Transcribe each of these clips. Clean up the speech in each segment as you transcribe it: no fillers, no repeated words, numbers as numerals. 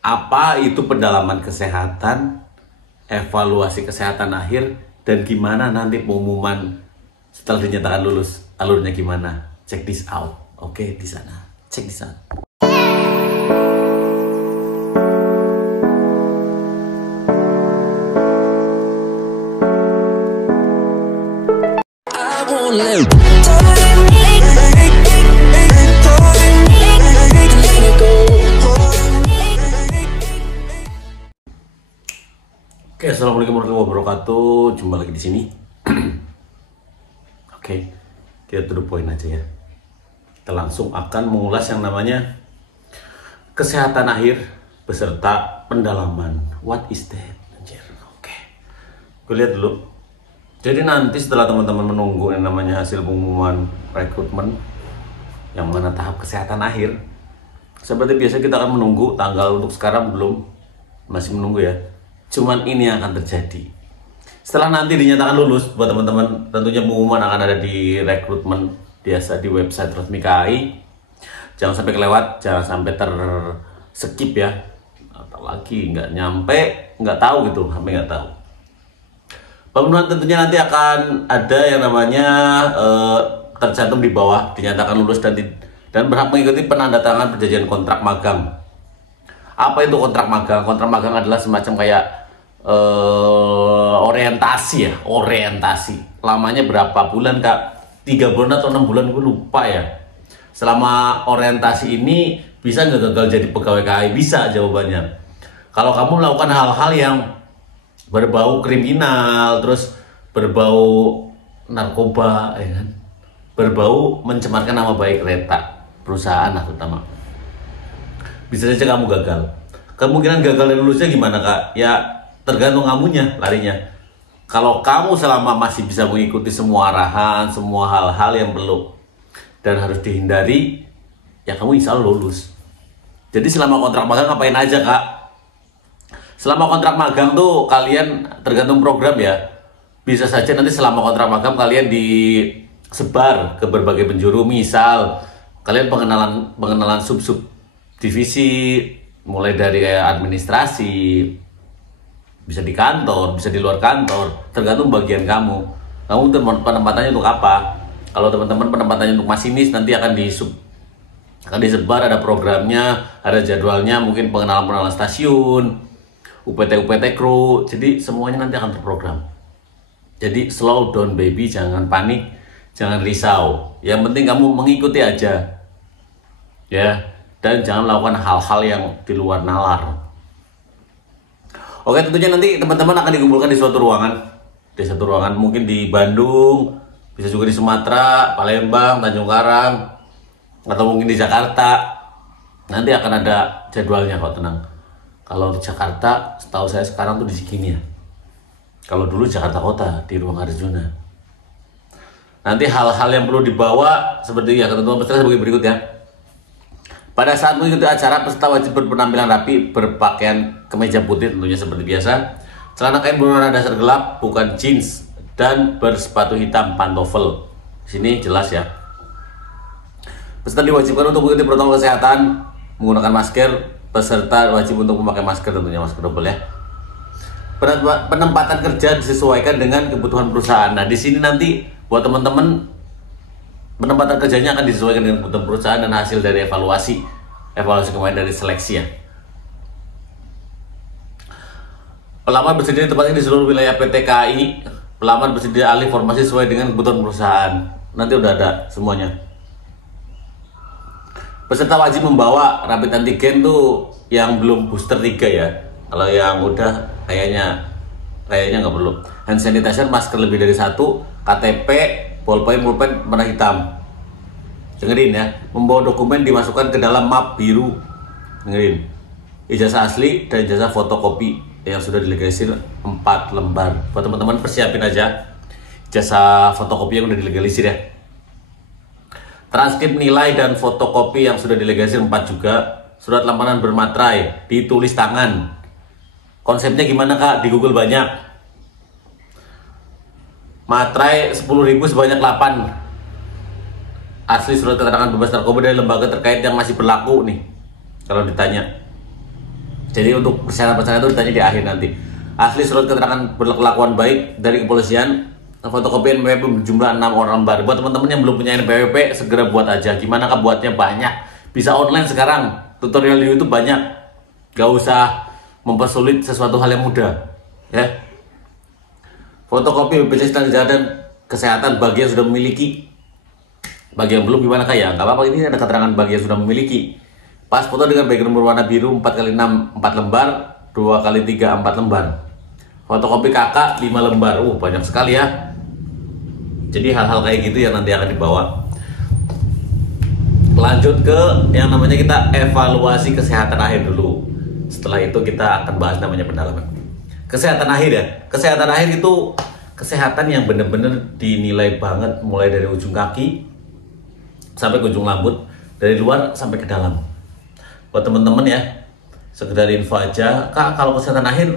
Apa itu pendalaman kesehatan, evaluasi kesehatan akhir, dan gimana nanti pengumuman setelah dinyatakan lulus, alurnya gimana? Check this out. Oke, di sana. Check this out. Oke, assalamualaikum warahmatullahi wabarakatuh. Jumpa lagi di sini. Oke, kita to the point aja ya. Kita langsung akan mengulas yang namanya kesehatan akhir beserta pendalaman. What is that? Anjir. Oke, gue lihat dulu. Jadi nanti setelah teman-teman menunggu yang namanya hasil pengumuman rekrutmen yang mana tahap kesehatan akhir, seperti biasa kita akan menunggu. Tanggal untuk sekarang belum, masih menunggu ya. Cuman ini yang akan terjadi setelah nanti dinyatakan lulus. Buat teman-teman, tentunya pengumuman akan ada di rekrutmen biasa di website resmi KAI. Jangan sampai kelewat, jangan sampai terskip ya, atau lagi nggak nyampe, nggak tahu gitu, sampai nggak tahu. Pemenuhan tentunya nanti akan ada yang namanya tercantum di bawah, dinyatakan lulus dan berhak mengikuti penandatanganan perjanjian kontrak magang. Apa itu kontrak magang? Kontrak magang adalah semacam kayak orientasi ya, orientasi. Lamanya berapa bulan kak? 3 bulan atau 6 bulan, gue lupa ya. Selama orientasi ini bisa nggak gagal jadi pegawai KAI? Bisa jawabannya. Kalau kamu melakukan hal-hal yang berbau kriminal, terus berbau narkoba, ya kan? Berbau mencemarkan nama baik perusahaan lah terutama, bisa saja kamu gagal. Kemungkinan gagal dan lulusnya gimana kak? Ya tergantung kamunya larinya. Kalau kamu selama masih bisa mengikuti semua arahan, semua hal-hal yang perlu dan harus dihindari, ya kamu insya Allah lulus. Jadi selama kontrak magang ngapain aja kak? Selama kontrak magang tuh kalian tergantung program ya. Bisa saja nanti selama kontrak magang kalian disebar ke berbagai penjuru. Misal kalian pengenalan sub-sub divisi, mulai dari kayak administrasi, bisa di kantor, bisa di luar kantor, tergantung bagian kamu. Kamu penempatannya untuk apa? Kalau teman-teman penempatannya untuk masinis, nanti akan disebar, ada programnya, ada jadwalnya, mungkin pengenalan stasiun, UPT kru. Jadi semuanya nanti akan terprogram. Jadi slow down baby, jangan panik, jangan risau. Yang penting kamu mengikuti aja, ya. Dan jangan melakukan hal-hal yang di luar nalar. Oke, tentunya nanti teman-teman akan dikumpulkan di suatu ruangan. Di satu ruangan mungkin di Bandung, bisa juga di Sumatera, Palembang, Tanjung Karang, atau mungkin di Jakarta. Nanti akan ada jadwalnya kok, tenang. Kalau di Jakarta, setahu saya sekarang tuh di Cikini ya. Kalau dulu Jakarta Kota, di Ruang Arjuna. Nanti hal-hal yang perlu dibawa seperti ya, ketentuan peserta sebagai berikut ya. Pada saat mengikuti acara, peserta wajib berpenampilan rapi, berpakaian kemeja putih tentunya seperti biasa, celana kain berwarna dasar gelap, bukan jeans, dan bersepatu hitam pantofel. Di sini jelas ya. Peserta diwajibkan untuk mengikuti protokol kesehatan, menggunakan masker. Peserta wajib untuk memakai masker, tentunya masker double ya. Penempatan kerja disesuaikan dengan kebutuhan perusahaan. Nah, di sini nanti buat teman-teman, penempatan kerjanya akan disesuaikan dengan kebutuhan perusahaan dan hasil dari evaluasi kemarin dari seleksi ya. Pelamar bersedia ditempatkan di seluruh wilayah PT KAI. Pelamar bersedia alih formasi sesuai dengan kebutuhan perusahaan. Nanti udah ada semuanya. Peserta wajib membawa rapid antigen tuh yang belum booster 3 ya. Kalau yang udah kayaknya nggak perlu. Hand sanitizer, masker lebih dari 1, KTP, pulpen warna hitam. Dengerin ya, membawa dokumen dimasukkan ke dalam map biru. Dengerin. Ijazah asli dan ijazah fotokopi yang sudah dilegalisir 4 lembar. Buat teman-teman persiapin aja ijazah fotokopi yang udah dilegalisir ya. Transkrip nilai dan fotokopi yang sudah dilegalisir 4 juga. Surat lamaran bermaterai, ditulis tangan. Konsepnya gimana kak? Di Google banyak. Materai 10.000 sebanyak 8. Asli surat keterangan bebas narkoba dari lembaga terkait yang masih berlaku nih. Kalau ditanya. Jadi untuk persyaratan-persyaratan itu ditanya di akhir nanti. Asli surat keterangan berkelakuan baik dari kepolisian, fotokopi NPWP berjumlah 6 orang lembar. Buat teman-teman yang belum punya NPWP, segera buat aja. Gimana kah buatnya? Banyak. Bisa online sekarang. Tutorial di YouTube banyak. Gak usah mempersulit sesuatu hal yang mudah. Ya. Fotokopi BPJS Tenaga Kesehatan bagi yang sudah memiliki. Bagi yang belum gimana kah ya? Gak apa-apa, ini ada keterangan bagi yang sudah memiliki. Pas foto dengan background berwarna biru 4x6 4 lembar, 2x3 4 lembar. Fotokopi kakak 5 lembar. Banyak sekali ya. Jadi hal-hal kayak gitu yang nanti akan dibawa. Lanjut ke yang namanya kita evaluasi kesehatan akhir dulu. Setelah itu kita akan bahas namanya pendalaman. Kesehatan akhir ya. Kesehatan akhir itu kesehatan yang benar-benar dinilai banget, mulai dari ujung kaki sampai ke ujung rambut, dari luar sampai ke dalam. Buat teman-teman ya, sekedar info aja, Kak, kalau kesehatan akhir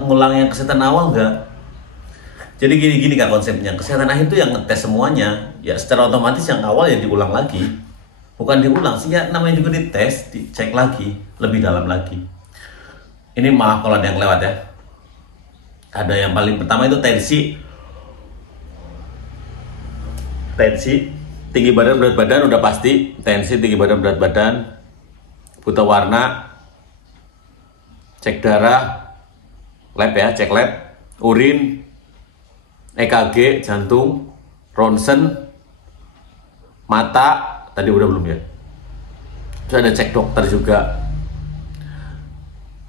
ngulang yang kesehatan awal enggak? Jadi gini Kak konsepnya, kesehatan akhir itu yang ngetes semuanya, ya secara otomatis yang awal ya diulang lagi. Bukan diulang sih, ya namanya juga dites, dicek lagi, lebih dalam lagi. Ini maaf kalau ada yang lewat ya. Ada yang paling pertama itu tensi, tinggi badan, berat badan udah pasti, tensi, tinggi badan, berat badan, buta warna, cek darah, lab ya, cek lab, urin, EKG, jantung, ronsen, mata, tadi udah belum ya? Terus ada cek dokter juga,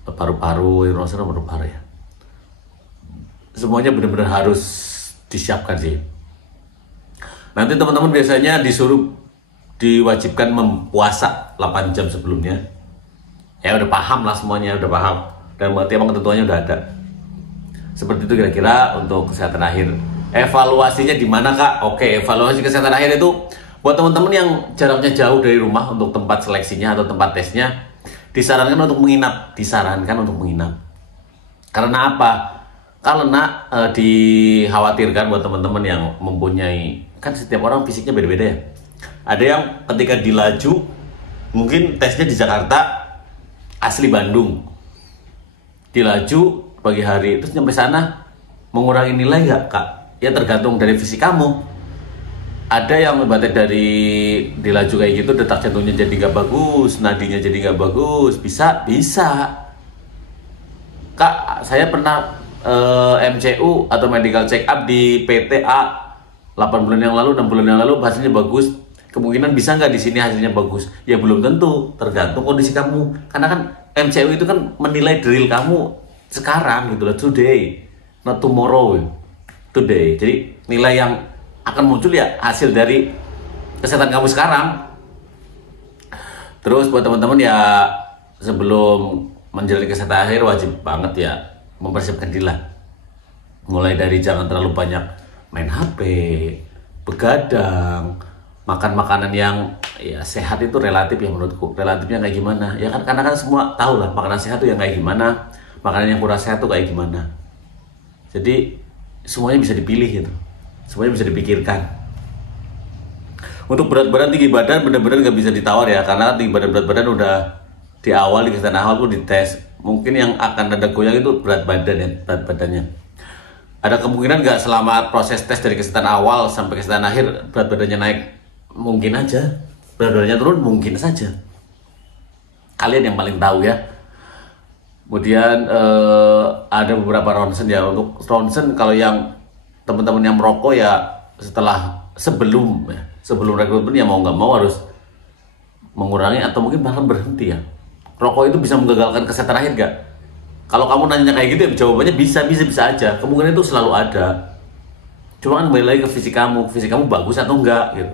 paru-paru, ronsen sama paru-paru ya. Semuanya benar-benar harus disiapkan sih. Nanti teman-teman biasanya disuruh diwajibkan mempuasa 8 jam sebelumnya. Ya udah paham lah semuanya, udah paham. Dan berarti emang ketentuannya udah ada. Seperti itu kira-kira untuk kesehatan akhir. Evaluasinya di mana Kak? Oke, evaluasi kesehatan akhir itu buat teman-teman yang jaraknya jauh dari rumah untuk tempat seleksinya atau tempat tesnya, disarankan untuk menginap. Karena apa? Karena dikhawatirkan buat teman-teman yang mempunyai, kan setiap orang fisiknya beda-beda ya. Ada yang ketika dilaju mungkin tesnya di Jakarta, asli Bandung, dilaju pagi hari, terus nyampe sana mengurangi nilai nggak Kak? Ya tergantung dari fisik kamu. Ada yang ibaratnya dari dilaju kayak gitu detak jantungnya jadi nggak bagus, nadinya jadi nggak bagus, bisa. Kak, saya pernah MCU atau medical check up di PTA 8 bulan yang lalu, 6 bulan yang lalu hasilnya bagus. Kemungkinan bisa nggak di sini hasilnya bagus? Ya belum tentu, tergantung kondisi kamu. Karena kan MCU itu kan menilai drill kamu sekarang gitu loh, today, not tomorrow, today. Jadi nilai yang akan muncul ya hasil dari kesehatan kamu sekarang. Terus buat teman-teman ya, sebelum menjalani kesehatan akhir wajib banget ya mempersiapkan diri lah. Mulai dari jangan terlalu banyak main HP, begadang, makan makanan yang ya sehat itu relatif ya menurutku. Relatifnya kayak gimana? Ya kan karena kan semua tahu lah makanan sehat itu yang kayak gimana, makanan yang kurang sehat itu kayak gimana. Jadi semuanya bisa dipilih gitu. Semuanya bisa dipikirkan. Untuk berat badan, tinggi badan benar-benar nggak bisa ditawar ya, karena tinggi badan, berat badan udah di awal, di kesehatan awal pun dites. Mungkin yang akan ada goyang itu berat badan ya, berat badannya. Ada kemungkinan nggak selama proses tes dari kesehatan awal sampai kesehatan akhir berat badannya naik? Mungkin aja. Berat badannya turun mungkin saja. Kalian yang paling tahu ya. Kemudian ada beberapa ronsen ya. Untuk ronsen kalau yang teman-teman yang merokok ya sebelum rekrutmen ya mau nggak mau harus mengurangi atau mungkin bahkan berhenti ya. Rokok itu bisa menggagalkan kesehatan akhir nggak? Kalau kamu nanya kayak gitu ya jawabannya bisa aja. Kemungkinan itu selalu ada. Cuma kan kembali lagi ke fisik kamu bagus atau enggak gitu.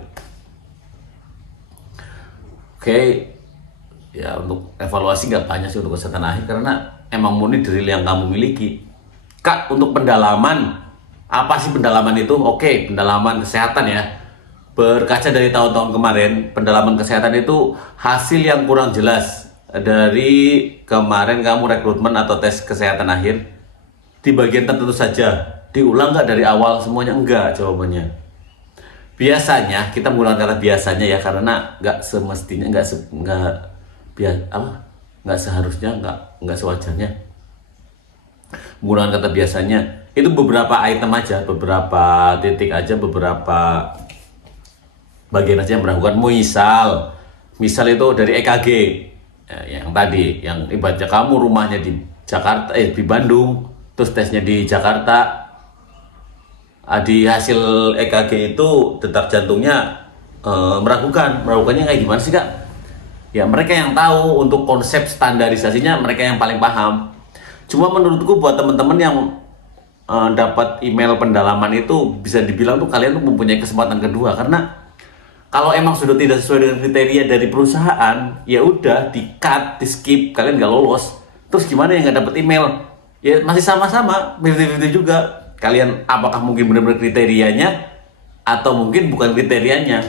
Oke, ya untuk evaluasi nggak banyak sih untuk kesehatan akhir karena emang murni drill yang kamu miliki. Kak, untuk pendalaman, apa sih pendalaman itu? Oke, pendalaman kesehatan ya. Berkaca dari tahun-tahun kemarin, pendalaman kesehatan itu hasil yang kurang jelas dari kemarin kamu rekrutmen atau tes kesehatan akhir di bagian tertentu saja. Diulang nggak dari awal semuanya? Enggak jawabannya. Biasanya kita menggunakan kata biasanya ya karena nggak semestinya nggak seharusnya, nggak sewajarnya menggunakan kata biasanya. Itu beberapa item aja, beberapa titik aja, beberapa bagian aja yang meragukan. Misal itu dari EKG yang tadi, yang ibaratnya kamu rumahnya di Jakarta, di Bandung, terus tesnya di Jakarta, di hasil EKG itu detak jantungnya meragukannya kayak gimana sih kak? Ya mereka yang tahu, untuk konsep standarisasinya mereka yang paling paham. Cuma menurutku buat teman-teman yang dapat email pendalaman itu, bisa dibilang tuh kalian tuh mempunyai kesempatan kedua, karena kalau emang sudah tidak sesuai dengan kriteria dari perusahaan, ya udah di cut, di skip, kalian nggak lolos. Terus gimana yang nggak dapat email? Ya masih sama-sama 50-50 juga. Kalian apakah mungkin benar-benar kriterianya atau mungkin bukan kriterianya.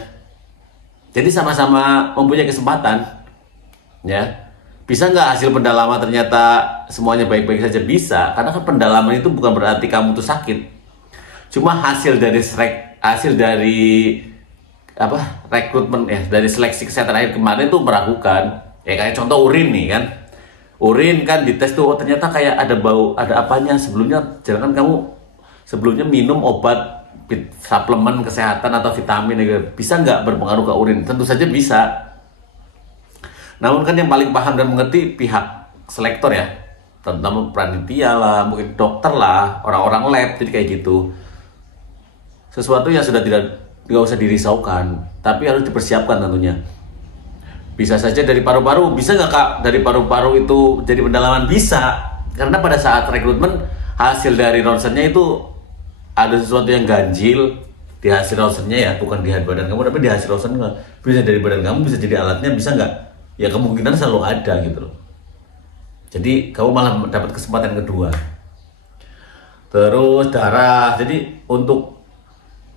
Jadi sama-sama mempunyai kesempatan, ya. Bisa nggak hasil pendalaman ternyata semuanya baik-baik saja? Bisa, karena kan pendalaman itu bukan berarti kamu tuh sakit. Cuma hasil dari rekrutmen dari seleksi kesehatan akhir kemarin tuh meragukan. Ya kayak contoh urin nih kan. Urin kan dites tuh, ternyata kayak ada bau, ada apanya. Jangan kamu sebelumnya minum obat suplemen kesehatan atau vitamin, bisa nggak berpengaruh ke urin? Tentu saja bisa. Namun kan yang paling paham dan mengerti pihak selektor ya, terutama panitia lah, mungkin dokter lah, orang-orang lab, jadi kayak gitu. Sesuatu yang sudah nggak usah dirisaukan, tapi harus dipersiapkan tentunya. Bisa saja dari paru-paru, bisa nggak kak dari paru-paru itu jadi pendalaman? Bisa, karena pada saat rekrutmen hasil dari ronsennya itu ada sesuatu yang ganjil di hasil ronsennya ya, bukan di badan kamu, tapi di hasil ronsennya. Bisa dari badan kamu, bisa jadi alatnya, bisa nggak? Ya kemungkinan selalu ada gitu loh. Jadi kamu malah dapat kesempatan kedua. Terus darah. Jadi untuk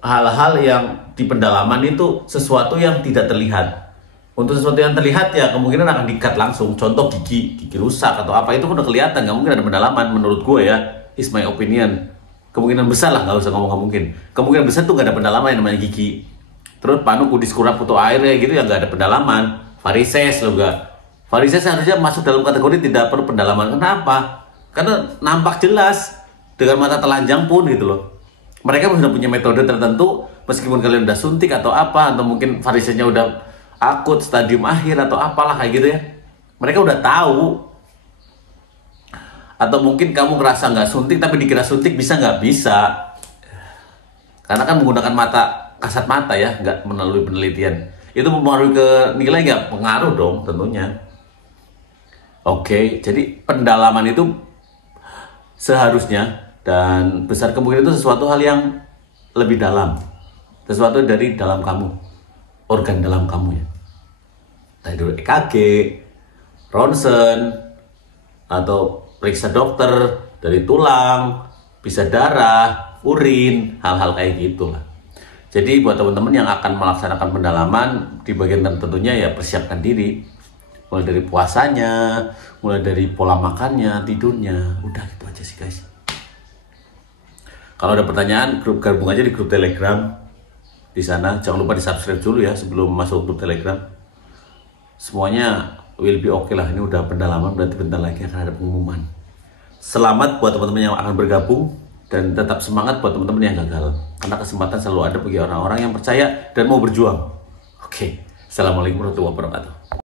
hal-hal yang di pendalaman itu sesuatu yang tidak terlihat. Untuk sesuatu yang terlihat ya kemungkinan akan di-cut langsung. Contoh gigi rusak atau apa, itu udah kelihatan, nggak mungkin ada pendalaman menurut gue ya. Is my opinion. Kemungkinan besar lah, nggak usah ngomong mungkin. Kemungkinan besar tuh nggak ada pendalaman yang namanya gigi. Terus panu kudis kurap putu air ya gitu ya nggak ada pendalaman. Varises juga. Varises harusnya masuk dalam kategori tidak perlu pendalaman. Kenapa? Karena nampak jelas dengan mata telanjang pun gitu loh. Mereka sudah punya metode tertentu, meskipun kalian udah suntik atau apa, atau mungkin varisesnya udah akut, stadium akhir atau apalah kayak gitu ya. Mereka udah tahu. Atau mungkin kamu ngerasa nggak suntik tapi dikira suntik, bisa nggak? Bisa. Karena kan menggunakan mata, kasat mata ya, nggak melalui penelitian. Itu mempengaruhi ke nilai nggak? Pengaruh dong tentunya. Oke, jadi pendalaman itu seharusnya dan besar kemungkinan itu sesuatu hal yang lebih dalam, sesuatu dari dalam kamu, organ dalam kamu ya. Tadi dulu EKG, ronsen, atau periksa dokter dari tulang, bisa darah, urin, hal-hal kayak gitulah. Jadi buat teman-teman yang akan melaksanakan pendalaman di bagian tentunya ya persiapkan diri. Mulai dari puasanya, mulai dari pola makannya, tidurnya, udah gitu aja sih guys. Kalau ada pertanyaan, gabung aja di grup Telegram. Di sana jangan lupa di-subscribe dulu ya sebelum masuk grup Telegram. Semuanya will be okay lah. Ini udah pendalaman, berarti bentar lagi akan ada pengumuman. Selamat buat teman-teman yang akan bergabung. Dan tetap semangat buat teman-teman yang gagal. Karena kesempatan selalu ada bagi orang-orang yang percaya dan mau berjuang. Oke. Assalamualaikum warahmatullahi wabarakatuh.